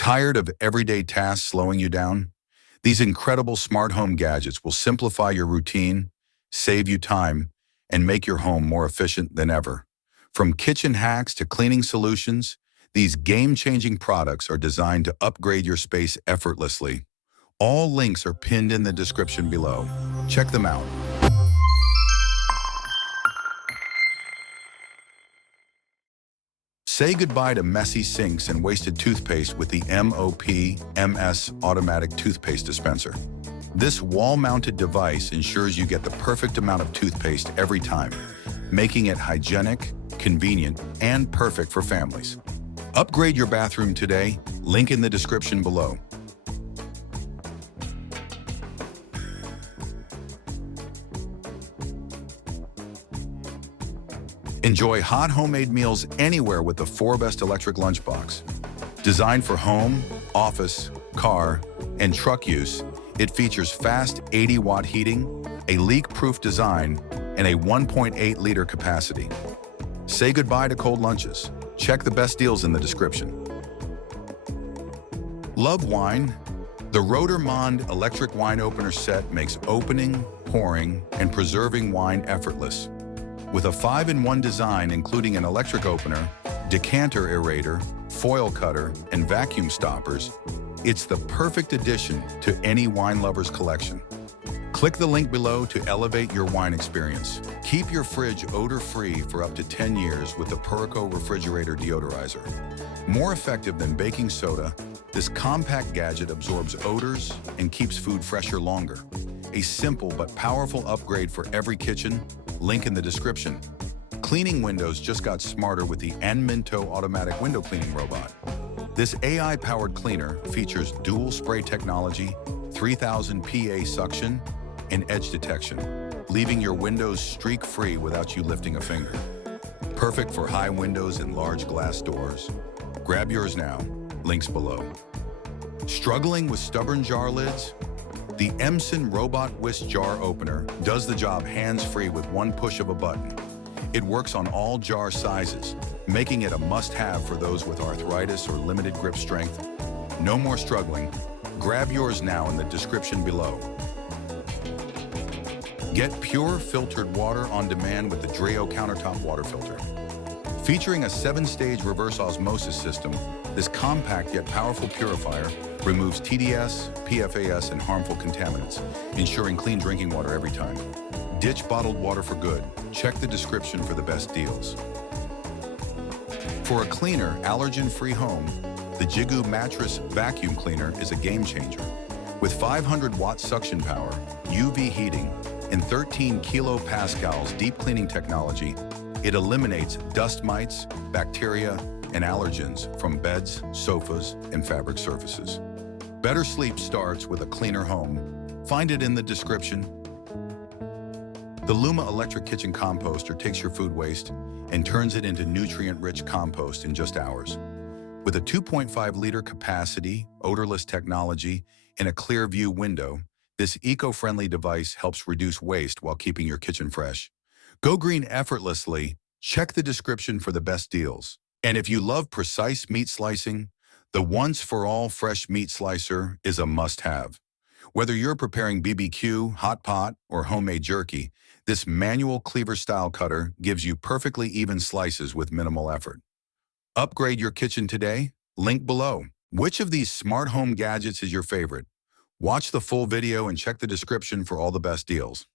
Tired of everyday tasks slowing you down? These incredible smart home gadgets will simplify your routine, save you time, and make your home more efficient than ever. From kitchen hacks to cleaning solutions, these game-changing products are designed to upgrade your space effortlessly. All links are pinned in the description below. Check them out. Say goodbye to messy sinks and wasted toothpaste with the MOP-MS Automatic Toothpaste Dispenser. This wall-mounted device ensures you get the perfect amount of toothpaste every time, making it hygienic, convenient, and perfect for families. Upgrade your bathroom today, link in the description below. Enjoy hot homemade meals anywhere with the 4Best electric lunchbox. Designed for home, office, car, and truck use, it features fast 80-watt heating, a leak-proof design, and a 1.8-liter capacity. Say goodbye to cold lunches. Check the best deals in the description. Love wine? The Rotermond electric wine opener set makes opening, pouring, and preserving wine effortless. With a 5-in-1 design including an electric opener, decanter aerator, foil cutter, and vacuum stoppers, it's the perfect addition to any wine lover's collection. Click the link below to elevate your wine experience. Keep your fridge odor-free for up to 10 years with the Purico Refrigerator Deodorizer. More effective than baking soda, this compact gadget absorbs odors and keeps food fresher longer. A simple but powerful upgrade for every kitchen. Link in the description. Cleaning windows just got smarter with the Minto automatic window cleaning robot. This AI-powered cleaner features dual spray technology, 3000 PA suction, and edge detection, leaving your windows streak-free without you lifting a finger. Perfect for high windows and large glass doors. Grab yours now, links below. Struggling with stubborn jar lids? The Emson Robot Whisk Jar Opener does the job hands-free with one push of a button. It works on all jar sizes, making it a must-have for those with arthritis or limited grip strength. No more struggling. Grab yours now in the description below. Get pure filtered water on demand with the Dreo countertop water filter. Featuring a 7-stage reverse osmosis system, this compact yet powerful purifier removes TDS, PFAS, and harmful contaminants, ensuring clean drinking water every time. Ditch bottled water for good. Check the description for the best deals. For a cleaner, allergen-free home, the Jigu Mattress Vacuum Cleaner is a game changer. With 500-watt suction power, UV heating, and 13 kilopascals deep cleaning technology, it eliminates dust mites, bacteria, and allergens from beds, sofas, and fabric surfaces. Better sleep starts with a cleaner home. Find it in the description. The Luma electric kitchen composter takes your food waste and turns it into nutrient-rich compost in just hours. With a 2.5-liter capacity, odorless technology, and a clear view window, this eco-friendly device helps reduce waste while keeping your kitchen fresh. Go green effortlessly. Check the description for the best deals. And if you love precise meat slicing, the once-for-all fresh meat slicer is a must-have. Whether you're preparing BBQ, hot pot, or homemade jerky, this manual cleaver-style cutter gives you perfectly even slices with minimal effort. Upgrade your kitchen today? Link below. Which of these smart home gadgets is your favorite? Watch the full video and check the description for all the best deals.